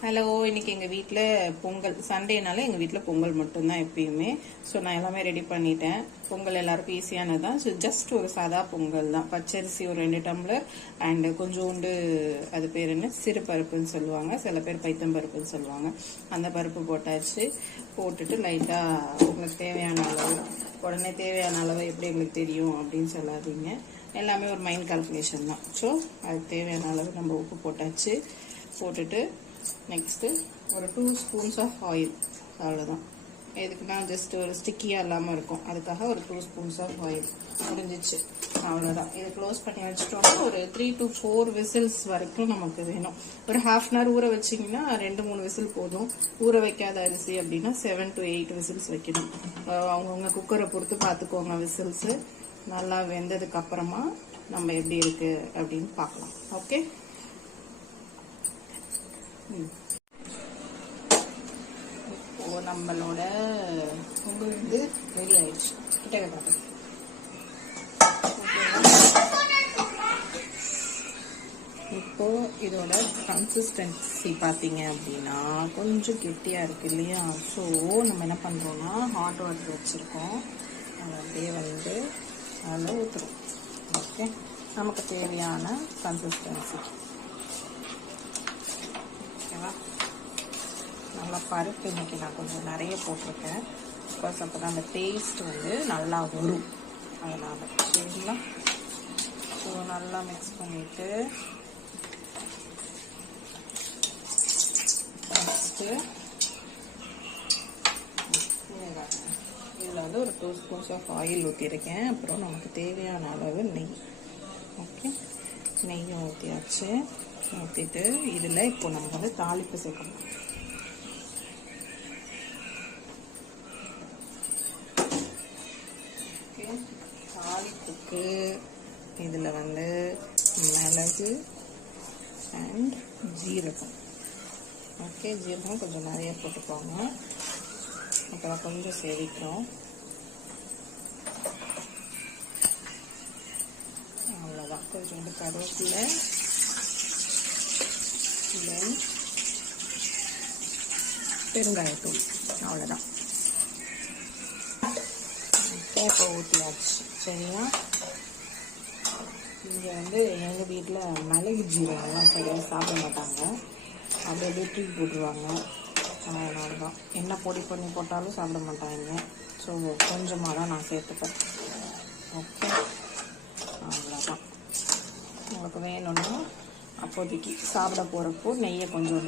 Hello, இன்னைக்கு எங்கள் வீட்டில் பொங்கல் சண்டேனால எங்கள் வீட்டில் பொங்கல் மட்டும்தான் எப்பயுமே. ஸோ நான் எல்லாமே ரெடி பண்ணிட்டேன். பொங்கல் எல்லாருக்கும் ஈஸியானது தான். ஸோ ஜஸ்ட் ஒரு சாதா பொங்கல் தான். பச்சரிசி ஒரு 2 டம்ளர் அண்டு கொஞ்சோண்டு அது பேர் என்ன சிறு பருப்புன்னு சொல்லுவாங்க, சில பேர் பைத்தம்பருப்புன்னு சொல்லுவாங்க. அந்த பருப்பு போட்டாச்சு. போட்டுட்டு லைட்டாக உங்களுக்கு தேவையான அளவு, உடனே தேவையான அளவு எப்படி எங்களுக்கு தெரியும் அப்படின்னு சொல்லாதீங்க. எல்லாமே ஒரு மைண்ட் கால்குலேஷன் தான். ஸோ அதுக்கு தேவையான அளவு நம்ம உப்பு போட்டாச்சு. போட்டுட்டு நெக்ஸ்ட்டு ஒரு 2 ஸ்பூன்ஸ் ஆஃப் ஆயில், அவ்வளோதான். எதுக்குன்னா ஜஸ்ட் ஒரு ஸ்டிக்கியாக இல்லாமல் இருக்கும், அதுக்காக ஒரு 2 ஸ்பூன்ஸ் ஆஃப் ஆயில் முடிஞ்சிச்சு, அவ்வளோதான். இதை க்ளோஸ் பண்ணி வச்சுட்டோம்னா ஒரு 3 to 4 விசில்ஸ் வரைக்கும் நமக்கு வேணும். ஒரு ½ hour ஊற வச்சிங்கன்னா 2-3 விசில் போதும். ஊற வைக்காத அரிசி அப்படின்னா 7 to 8 விசில்ஸ் வைக்கணும். அவங்கவுங்க குக்கரை பொறுத்து பார்த்துக்கோங்க விசில்ஸு. நல்லா வெந்ததுக்கு அப்புறமா நம்ம எப்படி இருக்கு அப்படின்னு பார்க்கலாம். ஓகே, இப்போ நம்மளோட பொங்கல் வந்து ரெடி ஆயிடுச்சு. கிட்டக்க பார்க்கலாம். இப்போ இதோட கன்சிஸ்டன்சி பார்த்தீங்க அப்படின்னா கொஞ்சம் கெட்டியாக இருக்கு இல்லையா? ஸோ நம்ம என்ன பண்ணுறோம்னா ஹாட் வாட்டர் வச்சுருக்கோம், அதை அப்படியே வந்து அதில் ஊற்றுறோம். ஓகே, நமக்கு தேவையான கன்சிஸ்டன்சி. ஓகேவா? நல்லா பருப்பு இன்னைக்கு நான் கொஞ்சம் நிறைய போட்டிருக்கேன். பிகாஸ் அப்போ தான் அந்த டேஸ்ட் வந்து நல்லா வரும், அதனால். சரிங்களா? ஸோ நல்லா மிக்ஸ் பண்ணிவிட்டு நெக்ஸ்ட்டு இதில் வந்து ஒரு 2 ஸ்பூன்ஸ் ஆஃப் ஆயில் ஊற்றிருக்கேன். அப்புறம் நமக்கு தேவையான அளவு நெய். ஓகே, நெய்யும் ஊற்றியாச்சு. ஊற்றிட்டு இதில் இப்போ நம்ம வந்து தாளிப்பு சேர்க்கணும். ஓகே, தாளிப்புக்கு இதில் வந்து மிளகு அண்ட் ஜீரகம். ஓகே, ஜீரகம் கொஞ்சம் நிறைய போட்டுக்கோங்க, அப்புறம் கொஞ்சம் சேவிக்கிறோம். அவ்வளோதான். கொஞ்சோண்டு கருவேப்பிலை, தென் பெருங்காயத்தூள், அவ்வளோதான். இப்போ ஊற்றியாச்சு. சரியா? இங்கே வந்து எங்கள் வீட்டில் மிளகு ஜீரகம்லாம் சரியாக சாப்பிட மாட்டாங்க, அப்படியே தூக்கி போட்டுருவாங்க. அதனால தான் என்ன பொடி பண்ணி போட்டாலும் சாப்பிட மாட்டாங்க. ஸோ கொஞ்சமாக தான் நான் சேர்த்துப்பேன். ஓகே, அவ்வளோதான். உங்களுக்கு வேணும்னா அப்போதைக்கு சாப்பிட போகிறப்போ நெய்யை கொஞ்சம்